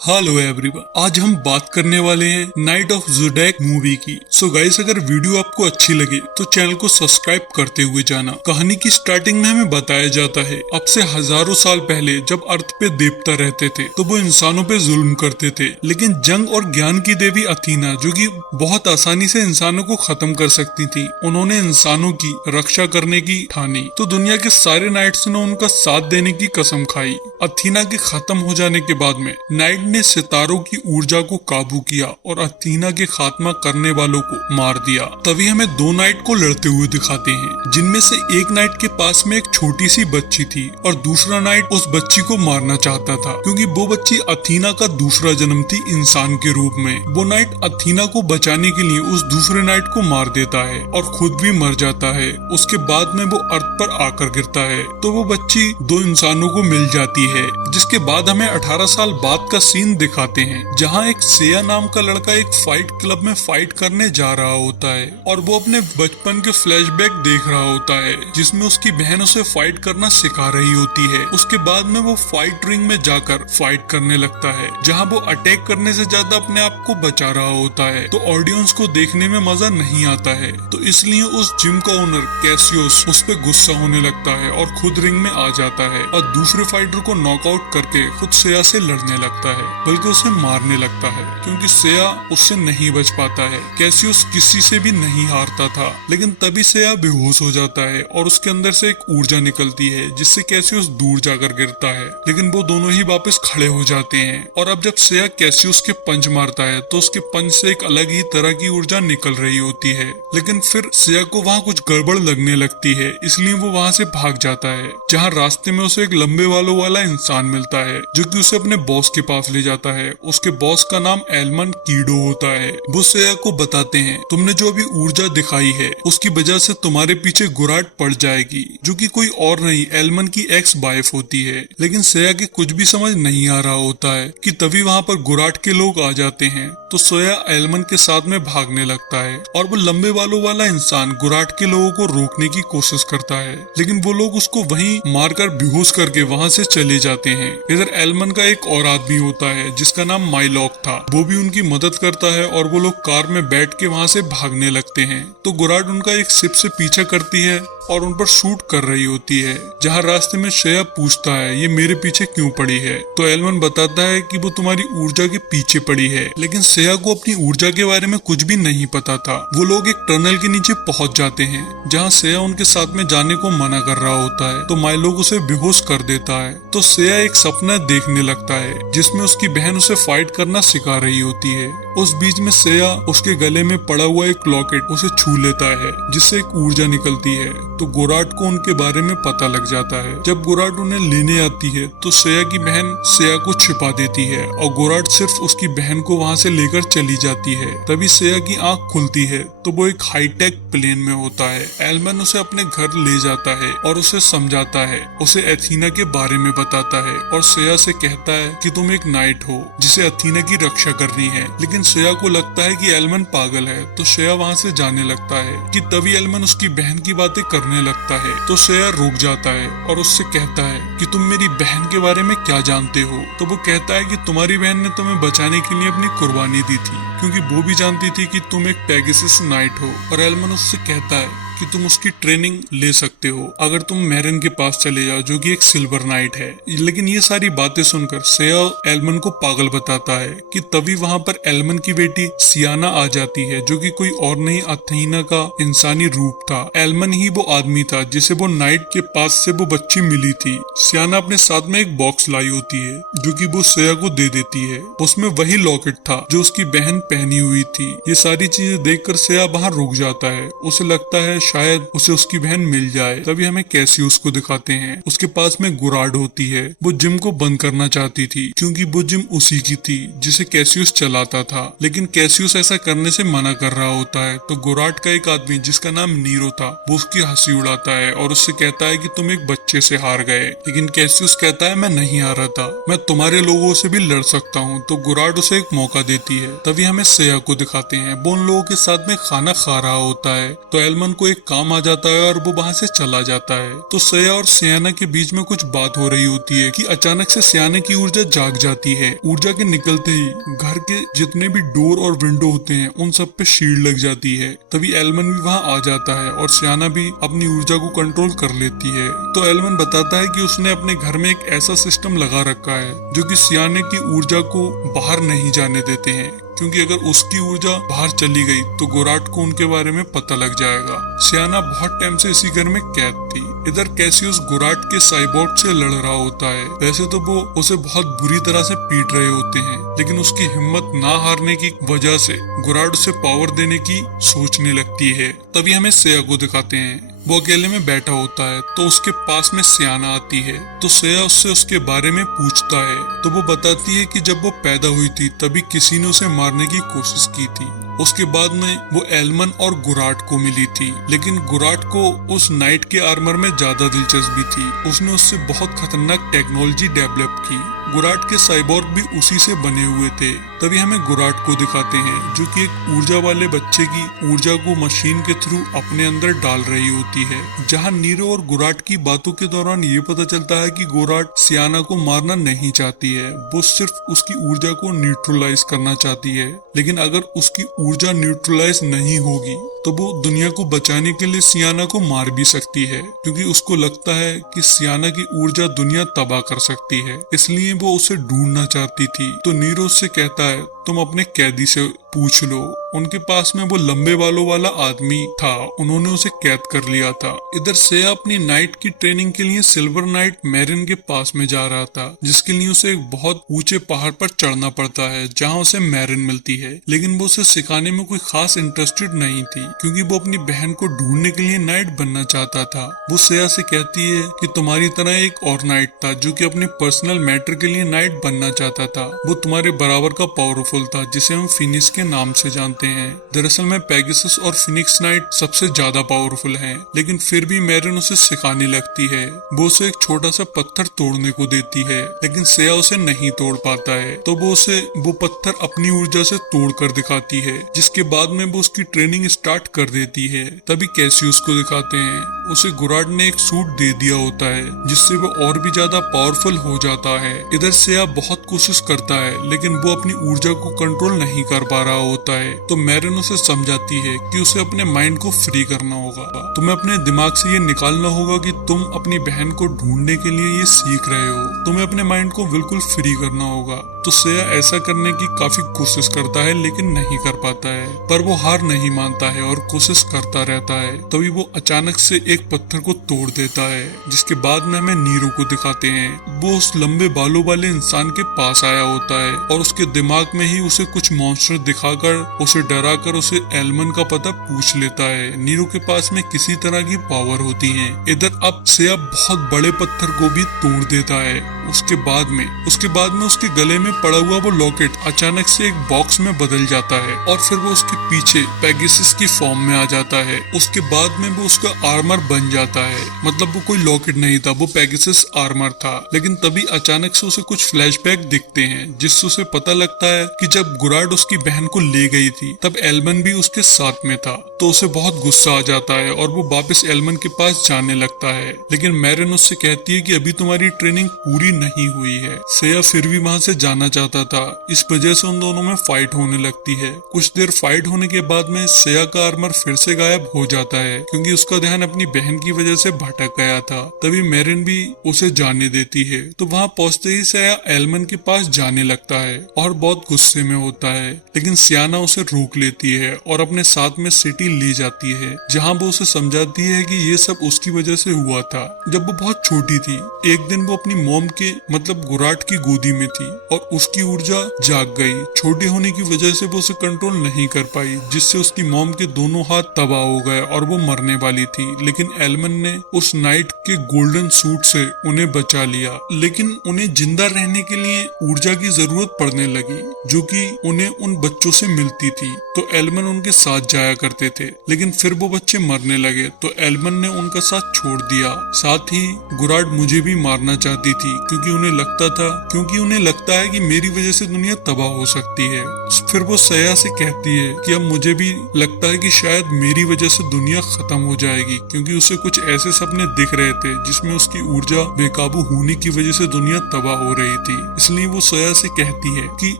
Hello everyone, आज हम बात करने वाले हैं नाइट ऑफ ज़ोडिएक मूवी की। सो गाइस, अगर वीडियो आपको अच्छी लगे तो चैनल को सब्सक्राइब करते हुए जाना। कहानी की स्टार्टिंग में हमें बताया जाता है अब से हजारों साल पहले जब अर्थ पे देवता रहते थे तो वो इंसानों पे जुल्म करते थे, लेकिन जंग और ज्ञान की देवी अथीना, जो कि बहुत आसानी से इंसानों को खत्म कर सकती थी, उन्होंने इंसानों की रक्षा करने की ठानी। तो दुनिया के सारे नाइट्स ने उनका साथ देने की कसम खाई। अथीना के खत्म हो जाने के बाद में नाइट ने सितारों की ऊर्जा को काबू किया और अथीना के खात्मा करने वालों को मार दिया। तभी हमें दो नाइट को लड़ते हुए दिखाते हैं, जिनमें से एक नाइट के पास में एक छोटी सी बच्ची थी और दूसरा नाइट उस बच्ची को मारना चाहता था, क्योंकि वो बच्ची अथीना का दूसरा जन्म थी इंसान के रूप में। वो नाइट अथीना को बचाने के लिए उस दूसरे नाइट को मार देता है और खुद भी मर जाता है। उसके बाद में वो अर्थ पर आकर गिरता है तो वो बच्ची दो इंसानों को मिल जाती है, जिसके बाद हमें 18 साल बाद का सीन दिखाते हैं, जहां एक सेया नाम का लड़का एक फाइट क्लब में फाइट करने जा रहा होता है और वो अपने बचपन के फ्लैशबैक देख रहा होता है, जिसमें उसकी बहन उसे फाइट करना सिखा रही होती है। उसके बाद में वो फाइट रिंग में जाकर फाइट करने लगता है, जहां वो अटैक करने से ज्यादा अपने आप को बचा रहा होता है। तो ऑडियंस को देखने में मजा नहीं आता है, तो इसलिए उस जिम का ओनर कैसियस उस पे गुस्सा होने लगता है और खुद रिंग में आ जाता है और दूसरे फाइटर को नॉकआउट करके खुद सेया से लड़ने लगता है, बल्कि उसे मारने लगता है, क्योंकि सेया उससे नहीं बच पाता है। कैसियस किसी से भी नहीं हारता था, लेकिन तभी सेया बेहोश हो जाता है और उसके अंदर से एक ऊर्जा निकलती है, जिससे कैसियस दूर जाकर गिरता है, लेकिन वो दोनों ही वापस खड़े हो जाते हैं। और अब जब सेया कैसियस के पंच मारता है तो उसके पंच से एक अलग ही तरह की ऊर्जा निकल रही होती है, लेकिन फिर सेया को वहाँ कुछ गड़बड़ लगने लगती है, इसलिए वो वहाँ से भाग जाता है। जहाँ रास्ते में उसे एक लंबे बालों वाला इंसान मिलता है, जो कि उसे अपने बॉस के पास ले जाता है। उसके बॉस का नाम एलमन कीडो होता है। वो सेया को बताते हैं, तुमने जो अभी ऊर्जा दिखाई है उसकी वजह से तुम्हारे पीछे गुराट पड़ जाएगी, जो कि कोई और नहीं एलमन की एक्स वाइफ होती है। लेकिन सेया के कुछ भी समझ नहीं आ रहा होता है कि तभी वहाँ पर गुराट के लोग आ जाते हैं, तो सेया एलमन के साथ में भागने लगता है और वो लंबे बालों वाला इंसान गुराट के लोगों को रोकने की कोशिश करता है, लेकिन वो लोग उसको वहीं मारकर बेहोश करके वहाँ से चले जाते हैं। इधर एलमन का एक और आदमी होता है जिसका नाम माइलॉक था, वो भी उनकी मदद करता है और वो लोग कार में बैठ के वहाँ से भागने लगते हैं। तो गुराट उनका एक शिप से पीछा करती है और उन पर शूट कर रही होती है, जहाँ रास्ते में सेया पूछता है ये मेरे पीछे क्यों पड़ी है, तो एलमन बताता है कि वो तुम्हारी ऊर्जा के पीछे पड़ी है। लेकिन सेया को अपनी ऊर्जा के बारे में कुछ भी नहीं पता था। वो लोग एक टनल के नीचे पहुंच जाते हैं, जहाँ सेया उनके साथ में जाने को मना कर रहा होता है, तो माइलोग उसे बेहोश कर देता है। तो सेया एक सपना देखने लगता है जिसमें उसकी बहन उसे फाइट करना सिखा रही होती है। उस बीच में सेया उसके गले में पड़ा हुआ एक लॉकेट उसे छू लेता है, जिससे एक ऊर्जा निकलती है। तो गुराट को उनके बारे में पता लग जाता है। जब गुराट उन्हें लेने आती है तो सेया की बहन सेया को छिपा देती है और गुराट सिर्फ उसकी बहन को वहाँ से लेकर चली जाती है। तभी सेया की आंख खुलती है तो वो एक हाईटेक प्लेन में होता है। एलमन उसे अपने घर ले जाता है और उसे समझाता है, उसे अथीना के बारे में बताता है और सेया से कहता है कि तुम एक नाइट हो जिसे अथीना की रक्षा करनी है। लेकिन सेया को लगता है कि एलमन पागल है, तो सेया वहाँ से जाने लगता है कि तभी एलमन उसकी बहन की बातें करने लगता है। तो सेया रुक जाता है और उससे कहता है कि तुम मेरी बहन के बारे में क्या जानते हो। तो वो कहता है कि तुम्हारी बहन ने तुम्हें बचाने के लिए अपनी कुर्बानी दी थी, क्योंकि वो भी जानती थी कि तुम एक पेगासस नाइट हो। और एलमन उससे कहता है कि तुम उसकी ट्रेनिंग ले सकते हो अगर तुम मेरन के पास चले जाओ, जो कि एक सिल्वर नाइट है। लेकिन ये सारी बातें सुनकर सेया एलमन को पागल बताता है कि तभी वहाँ पर एलमन की बेटी सियाना आ जाती है, जो कि कोई और नहीं अथीना का इंसानी रूप था। एलमन ही वो आदमी था जिसे वो नाइट के पास से वो बच्ची मिली थी। सियाना अपने साथ में एक बॉक्स लाई होती है, जो कि वो सेया को दे देती है। उसमें वही लॉकेट था जो उसकी बहन पहनी हुई थी। ये सारी चीजें देखकर सेया वहाँ रुक जाता है। उसे लगता है शायद उसे उसकी बहन मिल जाए। तभी हमें कैसियस को दिखाते हैं। उसके पास में गुराड होती है। वो जिम को बंद करना चाहती थी, क्योंकि वो जिम उसी की थी जिसे कैसियस चलाता था, लेकिन कैसियस ऐसा करने से मना कर रहा होता है। तो गुराड का एक आदमी जिसका नाम नीरो था, वो उसकी हंसी उड़ाता है और उससे कहता है कि तुम एक बच्चे से हार गए। लेकिन कैसियस कहता है मैं नहीं हारा था, मैं तुम्हारे लोगों से भी लड़ सकता हूँ। तो गुराड उसे एक मौका देती है। तभी हमें सेया को दिखाते हैं। वो उन लोगों के साथ में खाना खा रहा होता है। तो एलमन को एक एक काम आ जाता है और वो वहाँ से चला जाता है। तो सया और सियाना के बीच में कुछ बात हो रही होती है कि अचानक से सियाना की ऊर्जा जाग जाती है। ऊर्जा के निकलते ही घर के जितने भी डोर और विंडो होते हैं उन सब पे शील्ड लग जाती है। तभी एलमन भी वहाँ आ जाता है और सियाना भी अपनी ऊर्जा को कंट्रोल कर लेती है। तो एलमन बताता है कि उसने अपने घर में एक ऐसा सिस्टम लगा रखा है जो कि सियाना की ऊर्जा को बाहर नहीं जाने देते हैं, क्योंकि अगर उसकी ऊर्जा बाहर चली गई तो गोराट को उनके बारे में पता लग जाएगा। सियाना बहुत टाइम से इसी घर में कैद थी। इधर कैसियस गोराट के साइबोर्ग से लड़ रहा होता है। वैसे तो वो उसे बहुत बुरी तरह से पीट रहे होते हैं, लेकिन उसकी हिम्मत ना हारने की वजह से गोराट उसे पावर देने की सोचने लगती है। तभी हमें सया को दिखाते हैं। वो अकेले में बैठा होता है तो उसके पास में सियाना आती है। तो सया उससे उसके बारे में पूछता है। तो वो बताती है कि जब वो पैदा हुई थी तभी किसी ने उसे मारने की कोशिश की थी। उसके बाद में वो एलमन और गोराट को मिली थी, लेकिन गोराट को उस नाइट के आर्मर में ज्यादा दिलचस्पी थी। उसने उससे बहुत खतरनाक टेक्नोलॉजी डेवलप की। गोराट के साइबोर्ग भी उसी से बने हुए थे। तभी हमें गोराट को दिखाते हैं जो कि एक ऊर्जा वाले बच्चे की ऊर्जा को मशीन के थ्रू अपने अंदर डाल रही होती है। जहां नीरो और गोराट की बातों के दौरान ये पता चलता है कि गोराट सियाना को मारना नहीं चाहती है, वो सिर्फ उसकी ऊर्जा को न्यूट्रलाइज करना चाहती है। लेकिन अगर उसकी ऊर्जा न्यूट्रलाइज नहीं होगी तो वो दुनिया को बचाने के लिए सियाना को मार भी सकती है, क्योंकि उसको लगता है कि सियाना की ऊर्जा दुनिया तबाह कर सकती है। इसलिए वो उसे ढूंढना चाहती थी। तो नीरो उससे कहता है तुम अपने कैदी से पूछ लो। उनके पास में वो लंबे बालों वाला आदमी था, उन्होंने उसे कैद कर लिया था। इधर सया अपनी नाइट की ट्रेनिंग के लिए सिल्वर नाइट मैरिन के पास में जा रहा था, जिसके लिए उसे एक बहुत ऊंचे पहाड़ पर चढ़ना पड़ता है जहां उसे मैरिन मिलती है। लेकिन वो उसे सिखाने में कोई खास इंटरेस्टेड नहीं थी, क्योंकि वो अपनी बहन को ढूंढने के लिए नाइट बनना चाहता था। वो सया से कहती है कि तुम्हारी तरह एक और नाइट था जो कि अपने पर्सनल मैटर के लिए नाइट बनना चाहता था। वो तुम्हारे बराबर का पावरफुल था, जिसे हम फिनिक्स के नाम से जानते हैं। दरअसल में पेगासस और फिनिक्स नाइट सबसे ज्यादा पावरफुल हैं, लेकिन फिर भी मैरिन उसे सिखाने लगती है। वो उसे एक छोटा सा पत्थर तोड़ने को देती है, लेकिन सया उसे नहीं तोड़ पाता है। तो वो उसे वो पत्थर अपनी ऊर्जा से तोड़ कर दिखाती है, जिसके बाद में वो उसकी ट्रेनिंग स्टार्ट कर देती है। तभी कैसियस को दिखाते हैं। उसे गोराट ने एक सूट दे दिया होता है, जिससे वो और भी ज्यादा पावरफुल हो जाता है। इधर सया बहुत कोशिश करता है, लेकिन वो अपनी ऊर्जा को कंट्रोल नहीं कर पा रहा होता है। तो मैरिन उसे समझाती है कि उसे अपने माइंड को फ्री करना होगा। तुम्हें अपने दिमाग से ये निकालना होगा कि तुम अपनी बहन को ढूंढने के लिए ये सीख रहे हो। तुम्हें अपने माइंड को बिल्कुल फ्री करना होगा। तो सया ऐसा करने की काफी कोशिश करता है, लेकिन नहीं कर पाता है। पर वो हार नहीं मानता है और कोशिश करता रहता है। तभी वो अचानक से एक पत्थर को तोड़ देता है, जिसके बाद में हमें नीरो को दिखाते हैं। वो उस लंबे बालों वाले इंसान के पास आया होता है और उसके दिमाग में ही उसे कुछ मॉन्स्टर दिखाकर उसे डराकर उसे एलमन का पता पूछ लेता है। नीरो के पास में किसी तरह की पावर होती है। इधर अब सया बहुत बड़े पत्थर को भी तोड़ देता है। उसके बाद में उसके गले में पड़ा हुआ वो लॉकेट अचानक से एक बॉक्स में बदल जाता है और फिर वो उसके पीछे पेगासस की फॉर्म में आ जाता है। उसके बाद में वो उसका आर्मर बन जाता है। मतलब वो कोई लॉकेट नहीं था, वो पेगासस आर्मर था। लेकिन तभी अचानक से उसे कुछ फ्लैशबैक दिखते हैं, जिससे उसे पता लगता है कि जब गोराट उसकी बहन को ले गई थी तब एलमन भी उसके साथ में था। तो उसे बहुत गुस्सा आ जाता है और वो वापस एलमन के पास जाने लगता है। लेकिन मैरिन उससे कहती है कि अभी तुम्हारी ट्रेनिंग पूरी नहीं हुई है। सया फिर भी वहाँ से जाना चाहता था, इस वजह से उन दोनों में फाइट होने लगती है। कुछ देर फाइट होने के बाद में सया का आर्मर फिर से गायब हो जाता है, क्योंकि उसका ध्यान अपनी बहन की वजह से भटक गया था। तभी मैरिन भी उसे जाने देती है। तो वहाँ पहुँचते ही सया एलमन के पास जाने लगता है और बहुत गुस्से में होता है। लेकिन सियाना उसे रोक लेती है और अपने साथ में सिटी ले जाती है, जहाँ वो उसे समझाती है कि ये सब उसकी वजह से हुआ था। जब वो बहुत छोटी थी, एक दिन वो अपनी मॉम के मतलब गोराट की गोदी में थी और उसकी ऊर्जा जाग गई। छोटे होने की वजह से वो उसे कंट्रोल नहीं कर पाई, जिससे उसकी मॉम के दोनों हाथ तबाह हो गए और वो मरने वाली थी। लेकिन एलमन ने उस नाइट के गोल्डन सूट से उन्हें बचा लिया। लेकिन उन्हें जिंदा रहने के लिए ऊर्जा की जरूरत पड़ने लगी, जो कि उन्हें उन बच्चों से मिलती थी। तो एलमन उनके साथ जाया करते थे, लेकिन फिर वो बच्चे मरने लगे तो एलमन ने उनका साथ छोड़ दिया। साथ ही गोराट मुझे भी मारना चाहती थी, क्योंकि उन्हें लगता है कि कि मेरी वजह से दुनिया तबाह हो सकती है। फिर वो सया से कहती है कि अब मुझे भी लगता है कि शायद मेरी वजह से दुनिया खत्म हो जाएगी, क्योंकि उसे कुछ ऐसे सपने दिख रहे थे जिसमें उसकी ऊर्जा बेकाबू होने की वजह से दुनिया तबाह हो रही थी। इसलिए वो सया से कहती है कि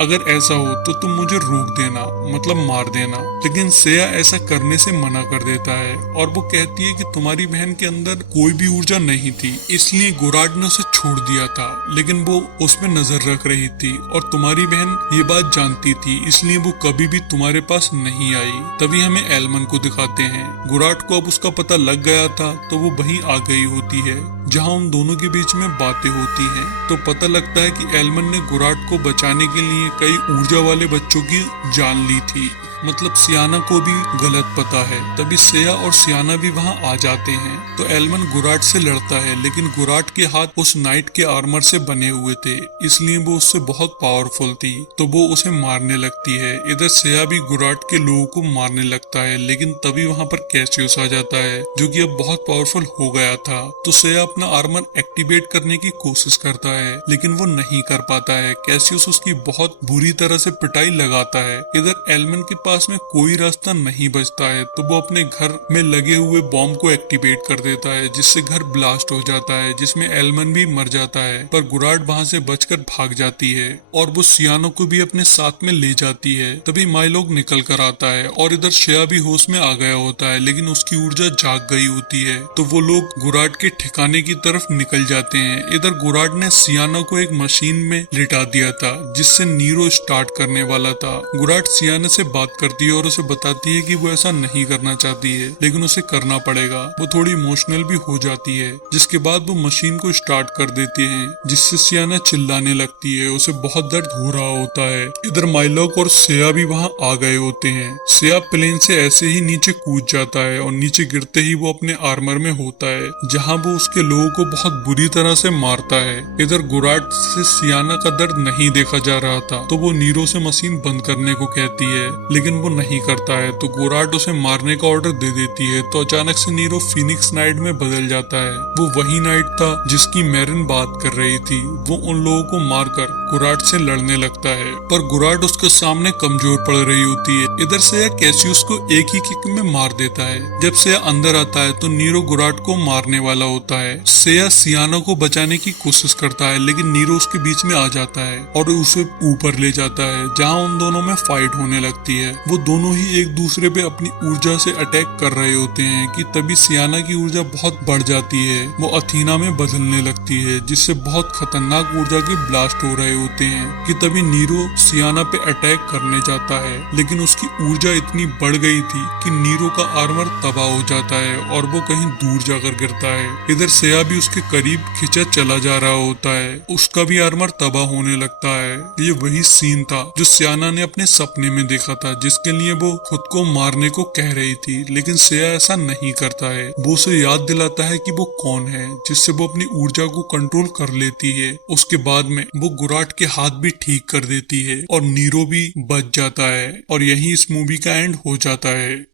अगर ऐसा हो तो तुम मुझे रोक देना, मतलब मार देना। लेकिन सया ऐसा करने से मना कर देता है और वो कहती है कि तुम्हारी बहन के अंदर कोई भी ऊर्जा नहीं थी, इसलिए गोराड ने उसे छोड़ दिया था, लेकिन वो उसमें नजर रख रही थी और तुम्हारी बहन ये बात जानती थी, इसलिए वो कभी भी तुम्हारे पास नहीं आई। तभी हमें एलमन को दिखाते हैं। गोराड को अब उसका पता लग गया था तो वो वहीं आ गई होती है जहां उन दोनों के बीच में बातें होती हैं। तो पता लगता है कि एलमन ने गोराड को बचाने के लिए कई ऊर्जा वाले बच्चों की जान ली थी, मतलब सियाना को भी गलत पता है। तभी सया और सियाना भी वहां आ जाते हैं। तो एलमन गोराड से लड़ता है, लेकिन गोराड के हाथ उस नाइट के आर्मर से बने हुए थे, इसलिए वो उससे बहुत पावरफुल थी, तो वो उसे मारने लगती है। इधर सया भी गोराड के लोगों को मारने लगता है, लेकिन तभी वहां पर कैसियस आ जाता है जो कि अब बहुत पावरफुल हो गया था। तो सया अपना आर्मर एक्टिवेट करने की कोशिश करता है, लेकिन वो नहीं कर पाता है। कैसियस उसकी बहुत बुरी तरह से पिटाई लगाता है। इधर एलमन के पास में कोई रास्ता नहीं बचता है, तो वो अपने घर में लगे हुए बॉम्ब को एक्टिवेट कर देता है, जिससे घर ब्लास्ट हो जाता है, जिसमें एलमन भी मर जाता है। पर गोराड वहां से बचकर भाग जाती है और वो सियानो को भी अपने साथ में ले जाती है। तभी माइलोग निकल कर आता है और इधर शया भी होश में आ गया होता है, लेकिन उसकी ऊर्जा जाग गई होती है। तो वो लोग गोराड के ठिकाने की तरफ निकल जाते हैं। इधर गोराड ने सियाना को एक मशीन में लिटा दिया था, जिससे नीरो स्टार्ट करने वाला था। गोराड सियाना से बात करती है और उसे बताती है कि वो ऐसा नहीं करना चाहती है, लेकिन उसे करना पड़ेगा। वो थोड़ी इमोशनल भी हो जाती है, जिसके बाद वो मशीन को स्टार्ट कर देती है, जिससे सियाना चिल्लाने लगती है। उसे बहुत दर्द हो रहा होता है। इधर माइलोग और सया भी वहाँ आ गए होते हैं। सया प्लेन से ऐसे ही नीचे कूद जाता है और नीचे गिरते ही वो अपने आर्मर में होता है, जहाँ वो उसके लोगों को बहुत बुरी तरह से मारता है। इधर गोराड से सियाना का दर्द नहीं देखा जा रहा था, तो वो नीरो से मशीन बंद करने को कहती है, लेकिन वो नहीं करता है। तो गोराड उसे मारने का ऑर्डर दे देती है। तो अचानक से नीरो फिनिक्स नाइट में बदल जाता है। वो वही नाइट था जिसकी मैरिन बात कर रही थी। वो उन लोगों को मारकर गोराड से लड़ने लगता है, पर गोराड उसके सामने कमजोर पड़ रही होती है। इधर से कैसियस को एक ही किक में मार देता है। जब सया अंदर आता है तो नीरो गोराड को मारने वाला होता है। सया सियाना को बचाने की कोशिश करता है, लेकिन नीरो उसके बीच में आ जाता है और उसे ऊपर ले जाता है, जहाँ उन दोनों में फाइट होने लगती है। वो दोनों ही एक दूसरे पे अपनी ऊर्जा से अटैक कर रहे होते हैं कि तभी सियाना की ऊर्जा बहुत बढ़ जाती है। वो अथीना में बदलने लगती है, जिससे बहुत खतरनाक ऊर्जा के ब्लास्ट हो रहे होते हैं कि तभी नीरो सियाना पे अटैक करने जाता है, लेकिन उसकी ऊर्जा इतनी बढ़ गई थी कि नीरो का आर्मर तबाह हो जाता है और वो कहीं दूर जाकर गिरता है। इधर सया भी उसके करीब खिंचा चला जा रहा होता है। उसका भी आर्मर तबाह होने लगता है। ये वही सीन था जो सियाना ने अपने सपने में देखा था, जिसके लिए वो खुद को मारने को कह रही थी, लेकिन सया ऐसा नहीं करता है। वो उसे याद दिलाता है कि वो कौन है, जिससे वो अपनी ऊर्जा को कंट्रोल कर लेती है। उसके बाद में वो गोराड के हाथ भी ठीक कर देती है और नीरो भी बच जाता है और यही इस मूवी का एंड हो जाता है।